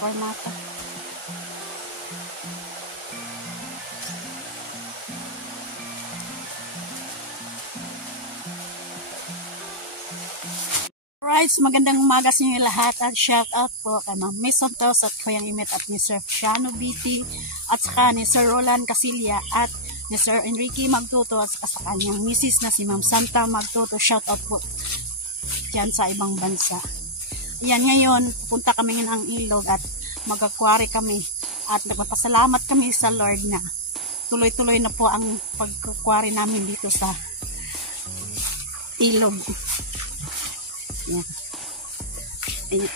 Kormata. Alright, magandang umaga sa inyo lahat at shout out po kay Ma'am Miss Santos at Kuyang Imit at ni Sir Fiano BT at saka ni Sir Roland Casilia at ni Sir Enrique Magtuto at saka sa kanyang misis na si Ma'am Santa Magtuto. Shout out po dyan sa ibang bansa. Ayan, ngayon pupunta kami ng ilog at mag-aquary kami at nagpapasalamat kami sa Lord na tuloy-tuloy na po ang pag-aquary namin dito sa ilog. Ayan. Ayan.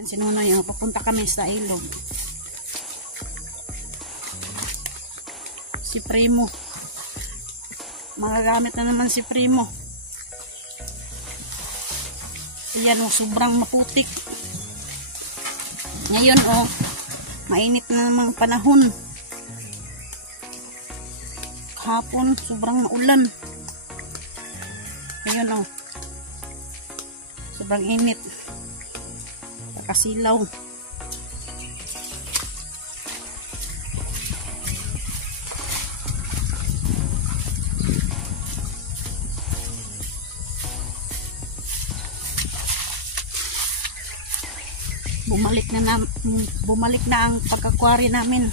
Ayan, sinuno yun. Pupunta kami sa ilog. Si Primo. Magagamit na naman si Primo. Ayan o, sobrang maputik. Ngayon o, mainit na namang panahon. Kahapon, sobrang maulan. Ngayon o, sobrang init. Kasilaw. Bumalik na ang pag-aquary namin.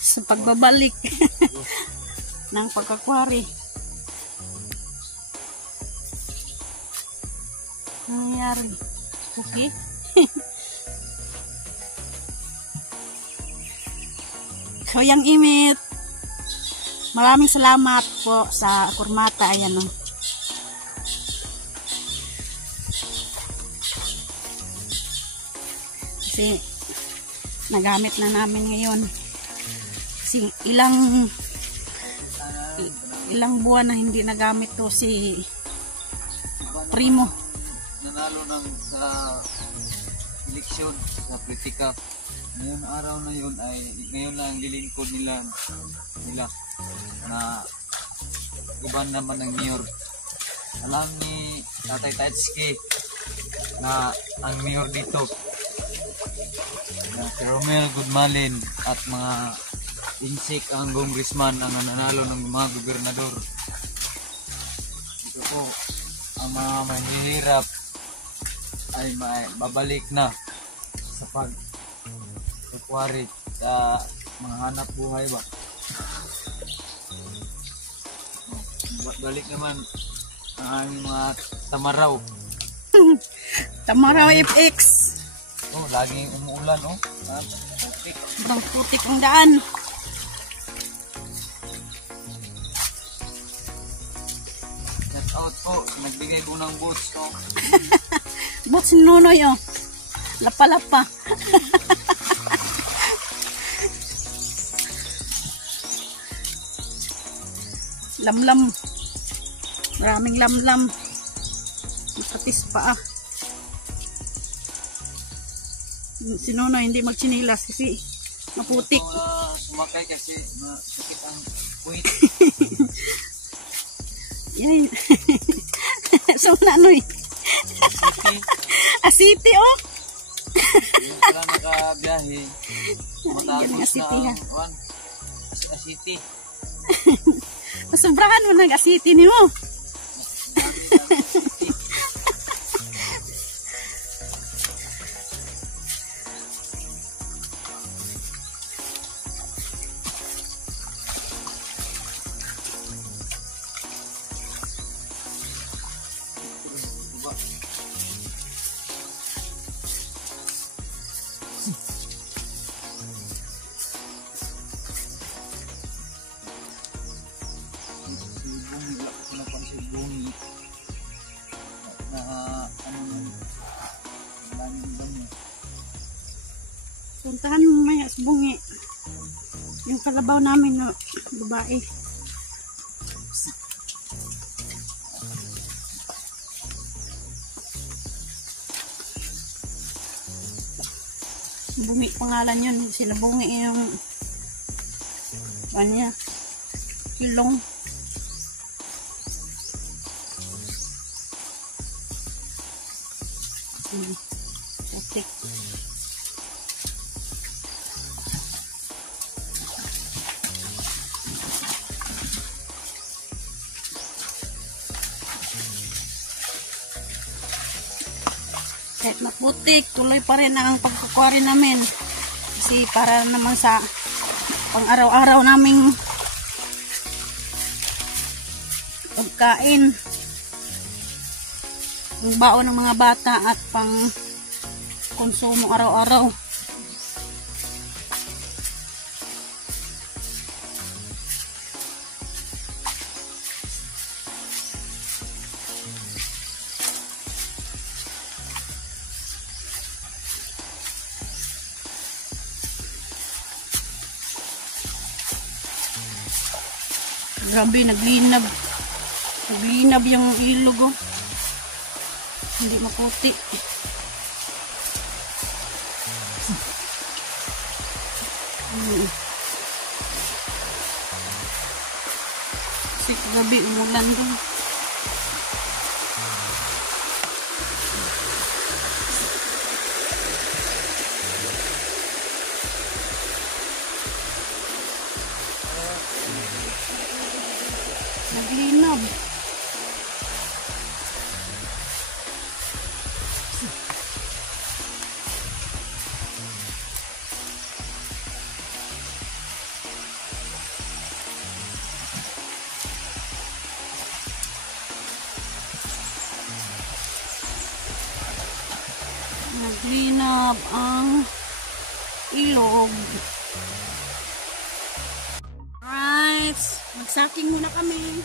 Sa pagbabalik ng pag-aquary. Nangyari. Okay. Kuyang Imit, maraming salamat po sa Kormata. Ayan o. Kasi nagamit na namin ngayon. Kasi ilang buwan na hindi nagamit to si Primo. Nanalo sa eleksyon sa politika. Ngayon araw na yun ay ngayon lang lilingkod nila na iban naman ng mayor. Alam ni Tatay Tatsuki na ang mayor dito na si Romel Goodmalin at mga insik ang congressman ang nanalo ng mga gobernador. Dito po ang mga mahihirap ay babalik na sa pag-aquary sa mga hanap buhay ba. Balik naman ang mga Tamaraw. Tamaraw FX. Oh, laging umuulan oh. Putik. Sobrang putik ang daan. Shout out po, nagbigay po ng boots oh. Boots ni Nonoy oh. Lapa-lapa. Lamlam. Maraming lamlam. Makatis pa ah. Si Nonoy hindi magchinilas kasi maputik. Sumakay kasi masakit ang puwit. Yan. So Nonoy. Asiti oh. Yung pala nakabiyahe. Matagos na ang asiti. Masobrahan mo nag-asiti ni mo. Puntahan mo maya sa bungi. Yung kalabaw namin na babae. Bungi pangalan yun. Sila bungi yung Kanya. Kilong. Putik. Kahit maputik, tuloy pa rin ang pagkukwari namin. Kasi para naman sa pang araw-araw naming pagkain, ang baon ng mga bata at pang konsumo araw-araw. Grabe, naglinab. Naglinab yung ilog, oh. Hindi maputi. Kasi kagabi umulan doon. Naglinab. Naglinab ang ilog. Alright, magsaking muna kami.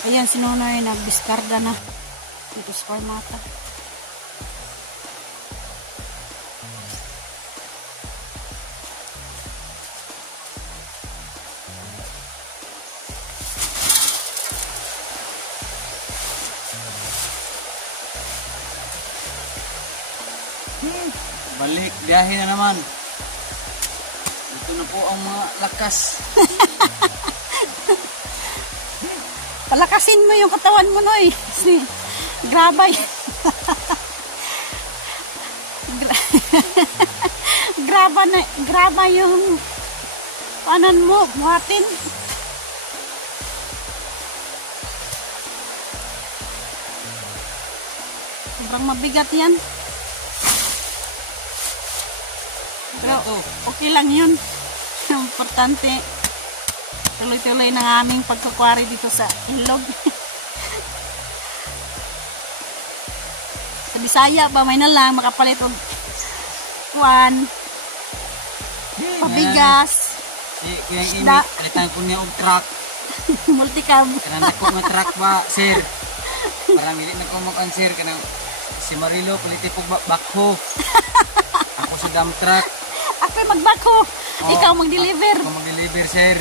Ayan, si Nonoy nagdiskarga na dito sa farmata. Balik, biyahe na naman. Ito na po ang mga lakas. Palakasin mo yung katawan mo, Noy. Grabay. Graba yung kanan mo, buhatin. Sobrang mabigat yan. Pero okay lang yun. Importante, tuloy-tuloy ng aming pagkukwari dito sa ilog. Sa Bisaya ba, may na lang makapalit og kuan, pabigas, Kaya yung isda. init, palitan ko niya og truck. Multicab. Kanang dako nga truck ba, sir? Parang hindi na kumok ang sir. Kanang si Marilo, palitipog bakho. Ako sa dump truck. Ako'y magbako. Ikaw mag-deliver. Ako mag-deliver, sir.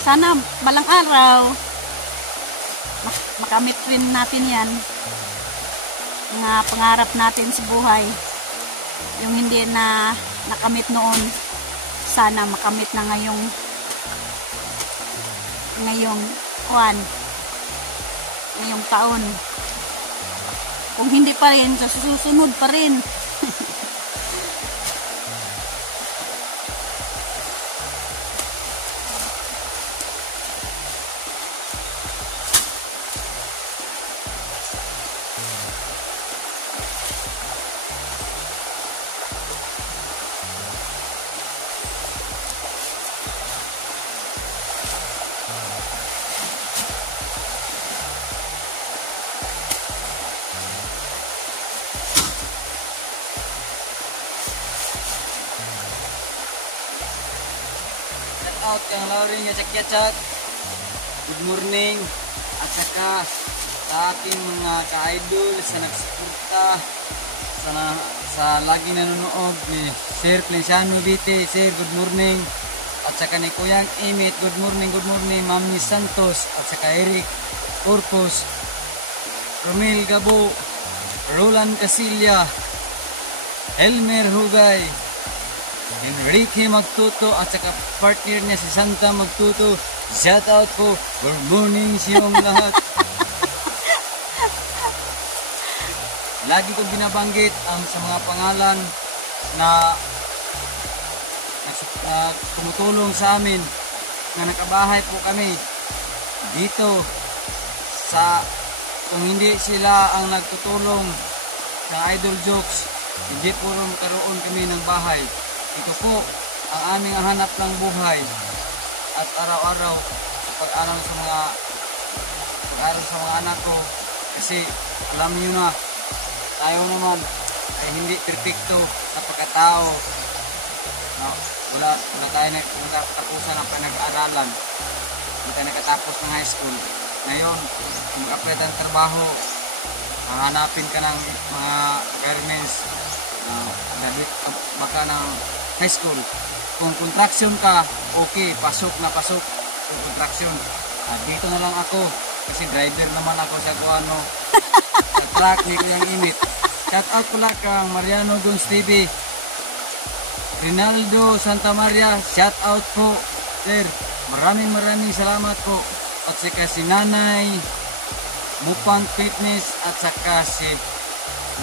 Sana balang araw makamit rin natin yan. Mga pangarap natin sa buhay. Yung hindi na nakamit noon, sana makamit na ngayong taon. Kung hindi pa rin, sa susunod pa rin. Out kang Lauren nga Chak. Good morning. At saka sa ating mga ka-idol sa nagsuporta sa lagi nanonood ni Sir Plenciano Vite. Sir, good morning. At saka ni Kuyang Imit, good morning. Mami Santos at saka Eric Corpus, Romel Gabo, Roland Casilla, Elmer Hugay, Enrique Magtuto at saka partner niya si Santa Magtuto. Shout out po. Good morning sa iyong lahat. Lagi kong binabanggit ang sa mga pangalan na tumutulong sa amin, na nakabahay po kami dito sa, kung hindi sila ang nagtutulong sa Idol Jokes, hindi po karoon kami ng bahay. Ito po ang aming hanap ng buhay at araw-araw pag-aral sa mga anak ko, kasi alam niyo na tayo naman ay hindi perfecto na pagkatao. Wala tayo nakatapusan ng pinag-aaralan, hindi tayo nakatapos ng high school. Ngayon kung mag-apply ng trabaho, hanapin ka ng mga garments, baka ng high school. Kung contraction ka, okay, pasok kung contraction. Dito na lang ako kasi driver naman ako sa kuano sa truck ni Kuyang Imit. Shout out pala kang Mariano Guns TV, Rinaldo Santa Maria, shout out po sir, maraming salamat po. At saka si Nanay Mupang Fitness at saka si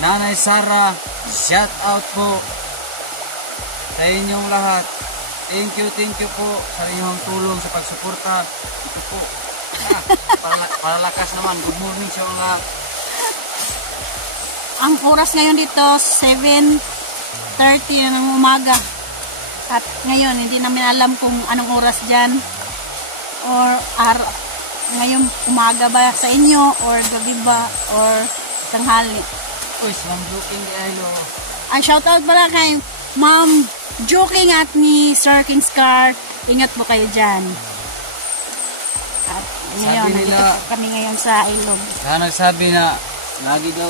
Nanay Sara, shout out po sa inyong lahat. Thank you po sa inyong tulong sa pagsuporta. Ito po, palalakas naman. Good morning sa mga. Ang oras ngayon dito 7:30 ng umaga. At ngayon hindi namin alam kung anong oras dyan, or ngayon umaga ba sa inyo, or gabi ba, or tanghali. Uy, slam looking di aylo. Ang shoutout pala kay Ma'am Joking at ni Sir Kingscar. Ingat po kayo dyan. At ngayon, Sabi nila, nandito po kami ngayon sa ilog. kaya nagsabi na lagi daw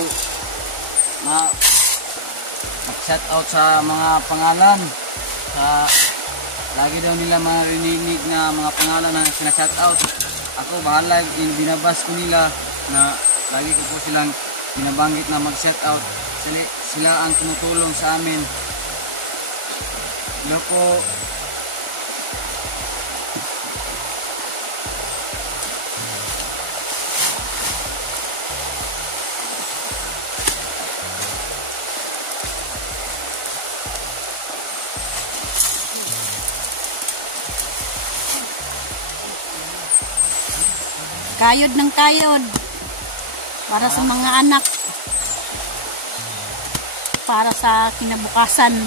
mag-shout out sa mga pangalan. Lagi daw nila marinig na mga pangalan na sinashout out. Ako bahala, binabas ko nila na lagi ko po silang binabanggit na mag-shout out. Sila ang tumutulong sa amin. Hello po. Kayod ng kayod. Para sa mga anak. Para sa kinabukasan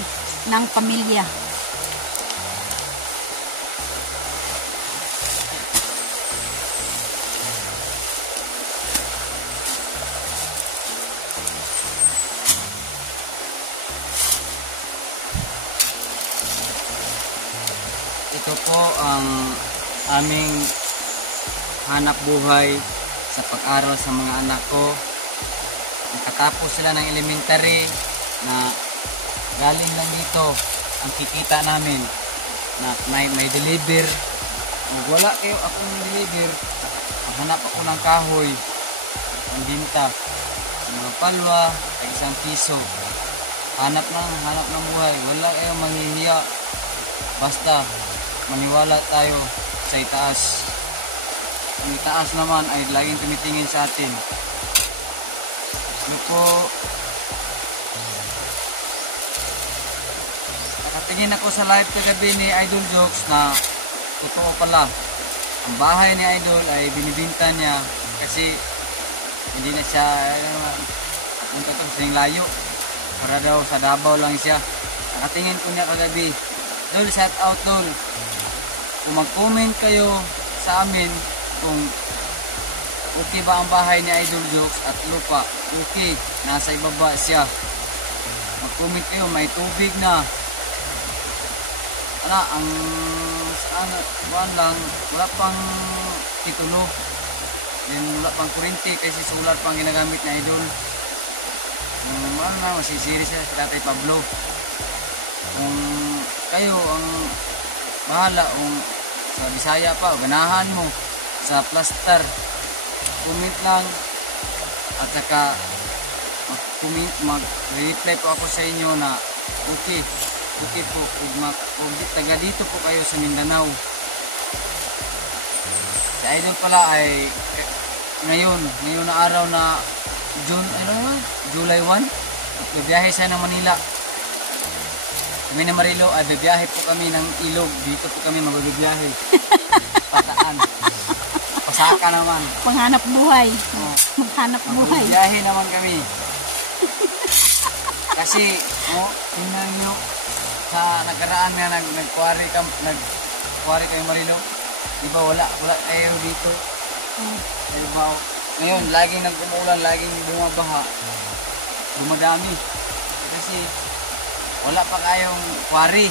ng pamilya. Ito po ang aming hanap buhay sa pag-aral sa mga anak ko. Nakatapos sila ng elementary na galing lang dito ang kikita namin na may deliver. Kung wala kayo akong deliver, hanap ako ng kahoy, ang binta, mga palwa, ay ₱1. Hanap ng buhay. Wala kayo manghihiya. Basta maniwala tayo sa itaas. Ang itaas naman ay laging tumitingin sa atin. Ano po, nakatingin ako sa live kagabi ni Idol Jokes na totoo pala. Ang bahay ni Idol ay binibinta niya kasi hindi na siya punta to sa layo. Para daw sa Davao lang siya. Nakatingin ko niya kagabi. Dol, shout out Dol. Kung mag-comment kayo sa amin kung okay ba ang bahay ni Idol Jokes at lupa, okay, nasa ibaba siya. Mag-comment kayo, may tubig na. Ang buwan lang, wala pang titulo. Wala pang kurente kasi solar pang ginagamit na Idol. Masisiri siya si Tatay Pablo. Kung kayo ang bahala kung sa Bisaya pa, ganahan mo sa plaster, comment lang at saka mag-reply po ako sa inyo na okay po kung taga dito po kayo sa Mindanao. Si Idol pala ay ngayon na araw na July 1 bibiyahe siya ng Manila. Kami na Marilo ay bibiyahe po kami ng ilog. Dito po kami magbibiyahe. Pataan. Pasaka naman. Panghanap buhay. Maghanap buhay. Magbibiyahe naman kami. Kasi, tingnan nyo, sa nakaraan na nagkwari kayo Marilo. Diba wala kayo dito. Diba, ngayon, laging nag-umulan, laging bumabaha. Dumadami. Kasi, wala pa kayong kwari.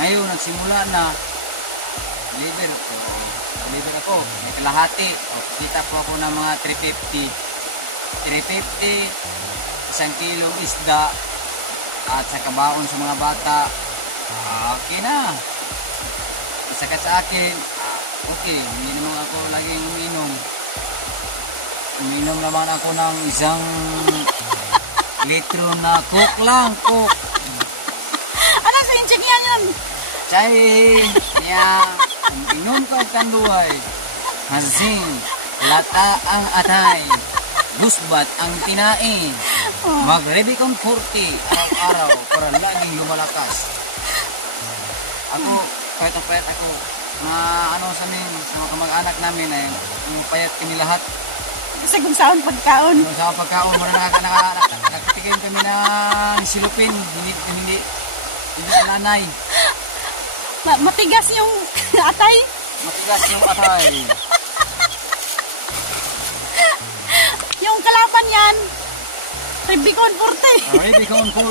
Ngayon, nagsimula na. Deliver ako. May kalahati. Kita po ako ng mga 350. 1 kilong isda. At sa kabaon sa mga bata. Okay na. Isa ka sa akin. Okay. Hindi naman ako laging uminom. Uminom naman ako ng 1 litro na Coke lang. Coke. Ano sa inchik yan? Chay niya. Inom ka kanduay. Hansing. Lata ang atay. Lusbat ang tinain. Mag-Rebicon 40 araw-araw para laging lumalakas. Ako, payat ako. Sa mga kamag-anak namin ay payat kami lahat. Kasi kung saan pagkaon. Kung saan pagkaon, nakatikin kami ng silupin. Hindi nanay. Matigas yung atay. Matigas yung atay. Yung kalaban yan, Rebicon 40. Rebicon 40.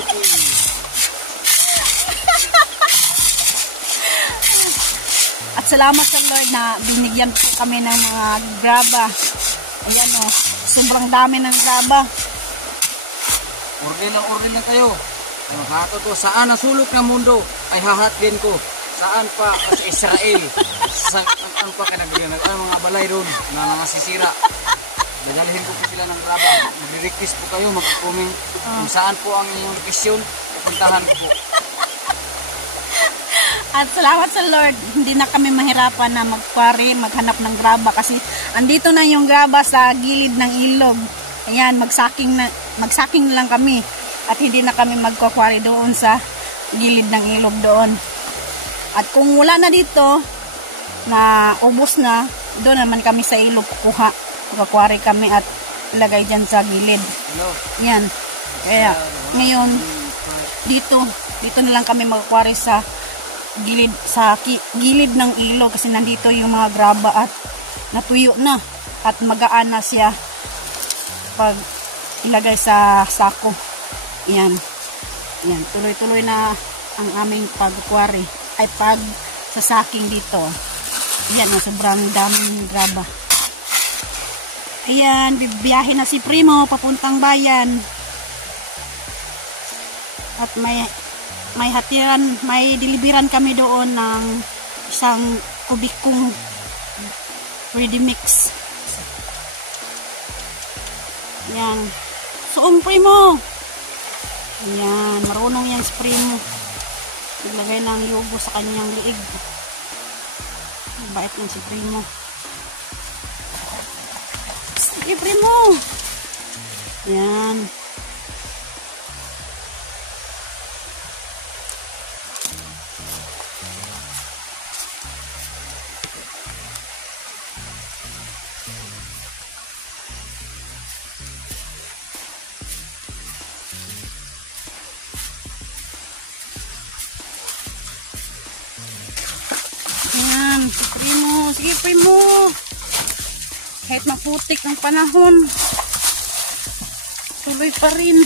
salamat sa Lord na binigyan po kami ng mga graba. Ayan o, sobrang dami ng graba. Order lang kayo. Hato to, saan nasulok ng mundo ay hahatin ko. Saan pa sa Israel. Saan pa ka nagbigyan ng mga balay doon na nasisira. Dadalhin ko po sila ng graba. Mag-request po kayo, mag-comment kung saan po ang inyong location. Pupuntahan ko po. At salamat sa Lord, hindi na kami mahirapan na magkwari, maghanap ng graba kasi andito na yung graba sa gilid ng ilog. Ayan, magsaking na lang kami at hindi na kami magkwakwari doon sa gilid ng ilog doon. At kung wala na dito, na ubos na, doon naman kami sa ilog kukuha. Magkakwari kami at ilagay dyan sa gilid. Yan. Kaya, ngayon, dito na lang kami magkakwari sa gilid ng ilog kasi nandito yung mga graba at natuyo na at magaan na siya pag ilagay sa sako. Yan. Yan. Tuloy-tuloy na ang aming pagkukwari ay pag sasaking dito. Yan, sobrang daming graba. Ayan, bibiyahe na si Primo papuntang bayan. At may hatiran, may deliveran kami doon ng isang kubikong ready mix. Yan. Suong Primo. Yan, marunong yan si Primo. Naglagay ng yogo sa kanyang liig. Bait yan si Primo. Sige, Primo. Yan. Ayan, si Primo. Sige, Primo. Kahit maputik ang panahon, tuloy pa rin.